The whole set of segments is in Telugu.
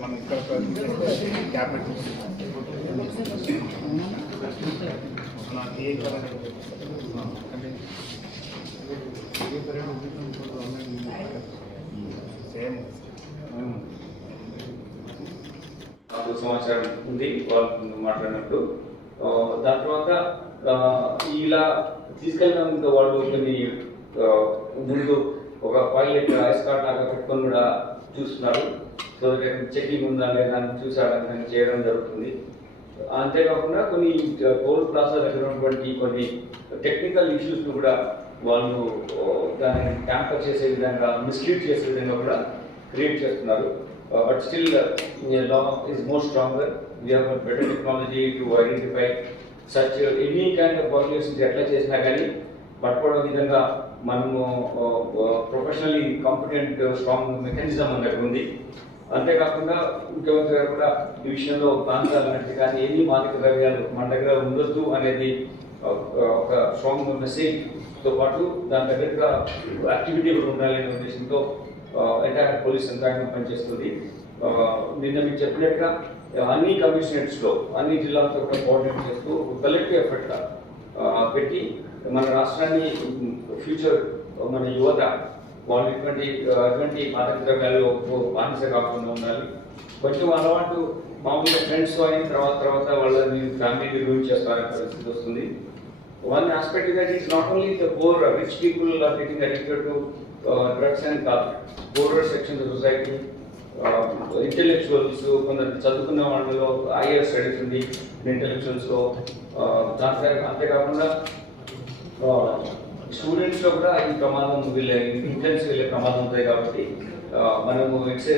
మనం ఇక్కడ క్యాబినెట్ నాకు సమాచారం ఉంది వాళ్ళు మాట్లాడినప్పుడు. దాని తర్వాత ఇలా తీసుకెళ్ళడానికి వాళ్ళు కొన్ని ముందు ఒక పైలట్ ఐస్ కార్డ్ లాగా పెట్టుకొని కూడా చూస్తున్నారు. సో చెకింగ్ ఉందా లేదా అని చూసాడని చేయడం జరుగుతుంది. అంతేకాకుండా కొన్ని టోల్ ప్లాజా దగ్గర ఉన్నటువంటి కొన్ని టెక్నికల్ ఇష్యూస్ను కూడా వాళ్ళు దాన్ని ట్యాంపర్ చేసే విధంగా, మిస్లీడ్ చేసే విధంగా కూడా క్రియేట్ చేస్తున్నారు. But still law is more stronger. We have got better technology to identify such any kind of violations ఎట్లా చేసినా కానీ పట్టుకోవడం విధంగా మనము ప్రొఫెషనల్లీ కాంపిటెంట్ స్ట్రాంగ్ మెకానిజం అన్నట్టు ఉంది. అంతేకాకుండా ముఖ్యమంత్రి గారు కూడా ఈ విషయంలో ప్రాంతాలన్నట్టు కానీ ఎన్ని మాదక ద్రవ్యాలు మన దగ్గర ఉండొద్దు అనేది ఒక స్ట్రాంగ్ మెసేజ్తో పాటు దాని దగ్గరగా యాక్టివిటీ కూడా ఉండాలనే ఉద్దేశంతో ఎంటైర్ పోలీస్ యంత్రాంగం పనిచేస్తుంది. నిన్న మీకు చెప్పినట్టుగా అన్ని కమిషనరేట్స్లో అన్ని జిల్లాలతో కూడా కోఆర్డినేట్ చేస్తూ కలెక్టివ్ ఎఫర్ట్గా పెట్టి మన రాష్ట్రాన్ని ఫ్యూచర్ మన యువత వాళ్ళు అటువంటి మాదక ద్రవ్యాలు బానిస కాకుండా ఉండాలి. కొంచెం అలవాటు మామూలుగా ఫ్రెండ్స్ అయిన తర్వాత వాళ్ళని ఫ్యామిలీ రూల్ చేస్తారనే పరిస్థితి వస్తుంది. One aspect that is not only the poor rich people are getting addicted to drugs and కాదు, poorer section of society, intellectuals, కొందరు చదువుకున్న వాళ్ళలో హైయర్ స్టడీస్ ఉంది ఇంటెలెక్చువల్స్లో. అంతేకాకుండా స్టూడెంట్స్లో కూడా ఈ ప్రమాదం ఇంటెన్స్ వెళ్ళే ప్రమాదం ఉంటుంది. కాబట్టి మనము it's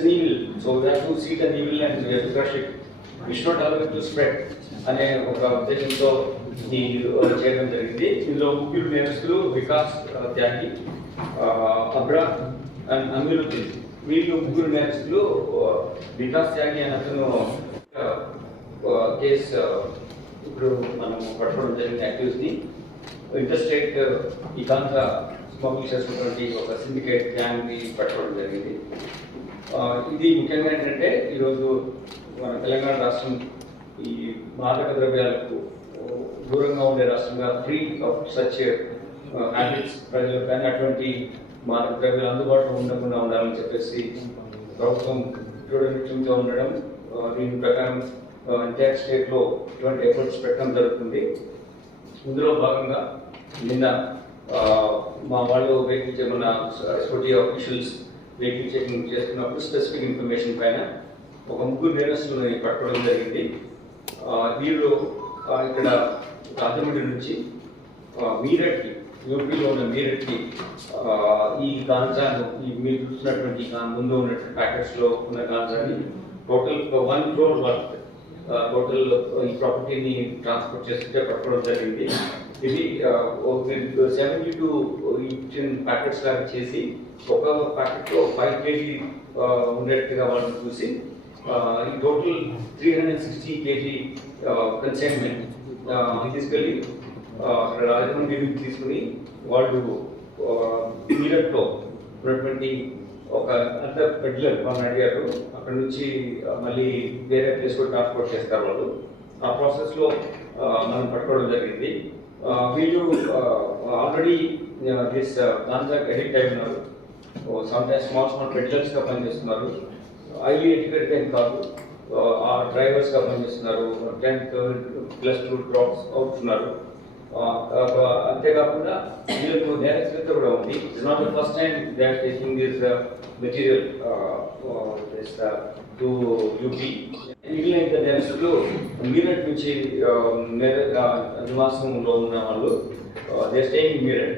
an evil, so we have to see the evil and we have to crush it, we should not allow it to spread అనే ఒక ఉద్దేశంతో ఈ చేయడం జరిగింది. ఇందులో ముగ్గురు నేరస్తులు వికాస్ త్యాగి, అబ్రా అండ్ అమీరుద్దీన్. వీళ్ళు ముగ్గురు నేరస్తులు. వికాస్ త్యాగి అని అతను కేసు ఇప్పుడు మనం పట్టుకోవడం జరిగిన యాక్టివిటీని ఇంటర్స్టేట్ ఈ కాంతా స్మగ్లింగ్ చేసినటువంటి ఒక సిండికేట్ గ్యాంగ్ని పట్టుకోవడం జరిగింది. ఇది ముఖ్యంగా ఏంటంటే ఈరోజు మన తెలంగాణ రాష్ట్రం ఈ మాదక ద్రవ్యాలకు దూరంగా ఉండే రాష్ట్రంగా, ఫ్రీ ఆఫ్ సచ్ హ్యాబిట్స్ ప్రజలు కానీ అటువంటి మాదక ద్రవ్యాలు అందుబాటులో ఉండకుండా ఉండాలని చెప్పేసి ప్రభుత్వం దృఢనిశ్చయంతో ఉండడం, దీని ప్రకారం ఎంటైర్ స్టేట్లో ఇటువంటి ఎఫర్ట్స్ పెట్టడం జరుగుతుంది. ఇందులో భాగంగా నిన్న మా వాళ్ళు వెహికల్ మన ఎస్ఓటీ ఆఫీషియల్స్ వెహికల్ చెకింగ్ చేస్తున్నప్పుడు స్పెసిఫిక్ ఇన్ఫర్మేషన్ పైన ఒక ముగ్గురు నేరస్తులను పట్టుకోవడం జరిగింది. వీళ్ళు ఇక్కడ రాజమండ్రి నుంచి మీరట్కి, యూపీలో ఉన్న మీరట్కి ఈ గాంజాను, ఈ మీరు చూస్తున్నటువంటి ముందు ఉన్నటువంటి ప్యాకెట్స్లో ఉన్న గాంజాని టోటల్ 1 crore వర్త్ టోటల్ ఈ ప్రాపర్టీని ట్రాన్స్పోర్ట్ చేస్తుంటే పట్టుకోవడం జరిగింది. ఇది 72 ప్యాకెట్స్ లాగా చేసి ఒక ప్యాకెట్లో 5 kg ఉండేట్టుగా వాళ్ళని చూసి ఈ టోటల్ 360 kg కన్సైన్మెంట్ తీసుకెళ్ళి రాజమండ్రి తీసుకుని వాళ్ళు మీరట్లో ఉన్నటువంటి ఒక అంత పెడ్లర్ వాళ్ళని అడిగారు. అక్కడ నుంచి మళ్ళీ వేరే ప్లేస్ కూడా ట్రాన్స్పోర్ట్ చేస్తారు వాళ్ళు. ఆ ప్రాసెస్లో మనం పట్టుకోవడం జరిగింది. వీళ్ళు ఆల్రెడీ దిస్ గాంజాకి అడిక్ట్ అయి ఉన్నారు. సమ్టైమ్స్ స్మాల్ పెడ్లర్స్గా పనిచేస్తున్నారు. హైలీ ఎడ్యుకేటెడ్ ఏం కాదు, ఆ డ్రైవర్స్గా పనిచేస్తున్నారు. 10th+2 డ్రాప్స్ అవుతున్నారు. అంతేకాకుండా వీళ్ళకు నేరస్తులతో కూడా ఉంది. It's not the first time they are taking this material to UP. మిగిలిన నేరస్తులు మీరట్ నుంచి నివాసంలో ఉన్న వాళ్ళు దే స్టేయింగ్ మీరట్.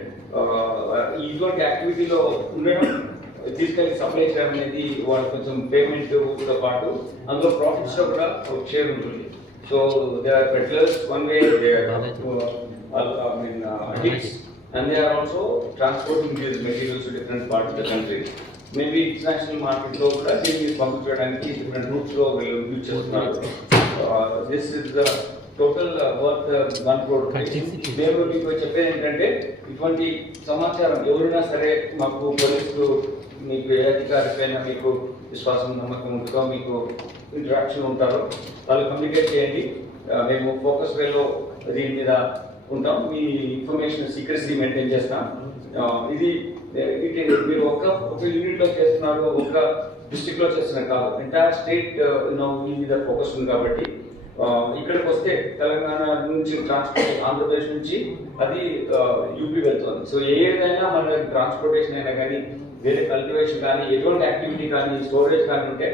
ఇటువంటి యాక్టివిటీలో ఉండడం, తీసుకెళ్ళి సప్లై చేయడం అనేది వాళ్ళు కొంచెం పేమెంట్తో పాటు అందులో ప్రాఫిట్స్లో కూడా ఒక షేర్ ఉంటుంది. So they are peddlers one way, they are addicts, and they are also transporting these materials to different parts of the country. Maybe international market lo kuda దీన్ని పంపించడానికి different routes లో వీళ్ళు యూజ్ చేస్తున్నారు. This is the total worth 1 crore rupees. మేము మీకు చెప్పేది ఏంటంటే ఇటువంటి సమాచారం ఎవరైనా సరే మాకు పోలీసులు మీకు ఏ అధికారి పైన మీకు విశ్వాసం నమ్మకం ఉంటుందో మీకు ఇంటరాక్షన్ ఉంటారో వాళ్ళు కమ్యూనికేట్ చేయండి. మేము ఫోకస్ వేలో దీని మీద ఉంటాం. మీ ఇన్ఫర్మేషన్ సీక్రెసీ మెయింటైన్ చేస్తాం. ఇది మీరు ఒక యూనిట్లో చేస్తున్నారు, ఒక డిస్ట్రిక్ట్లో చేస్తున్నారు కాదు, ఎంటైర్ స్టేట్ ఈ మీద ఫోకస్ ఉంది. కాబట్టి ఇక్కడికి వస్తే తెలంగాణ నుంచి ట్రాన్స్పోర్ట్ ఆంధ్రప్రదేశ్ నుంచి అది యూపీ వెళ్తుంది. సో ఏదైనా మన ట్రాన్స్పోర్టేషన్ అయినా కానీ వేరే కల్టివేషన్ కానీ ఎటువంటి యాక్టివిటీ కానీ స్టోరేజ్ కానీ ఉంటే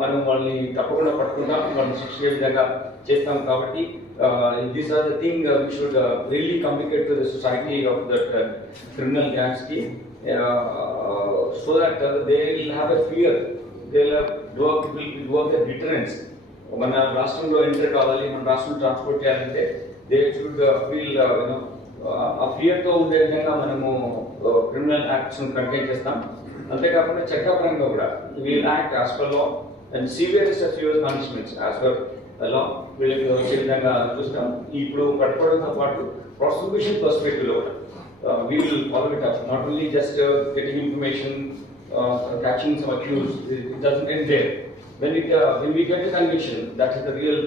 మనం వాళ్ళని తప్పకుండా పట్టుకుంటాం, వాళ్ళని శిక్షించే విధంగా చేస్తాం. కాబట్టి this are the thing we should really communicate to the society of that criminal gangs కి so that they will have a fear, they will work the deterrence. మన రాష్ట్రంలో ఎంటర్ కావాలి, మన రాష్ట్రంలో ట్రాన్స్పోర్ట్ చేయాలంటే దే షుడ్ ఫీల్ ఆ ఫియర్తో ఉండే విధంగా మనము క్రిమినల్ యాక్ట్స్ కంటైన్ చేస్తాం. అంతేకాకుండా చట్టపరంగా కూడా we'll act as per law and severest of severe punishments as per law వీళ్ళకి వచ్చే విధంగా చూస్తాం. ఇప్పుడు పట్టుకోవడంతో పాటు ప్రాసిక్యూషన్ పర్స్పెక్టివ్ లో కూడా we will follow it up, not only just getting information, catching some accused. It doesn't end there. When we get a conviction, that is the real